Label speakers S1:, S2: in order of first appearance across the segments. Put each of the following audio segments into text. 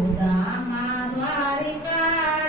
S1: सुदामा Dwarika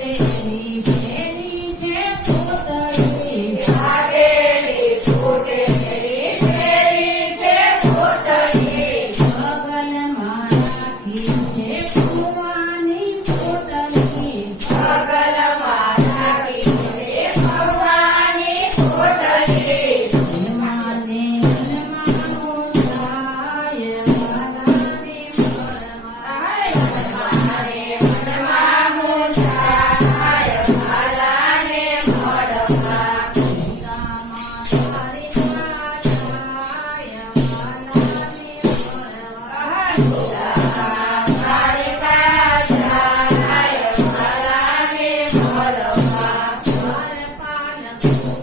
S1: city Thank you.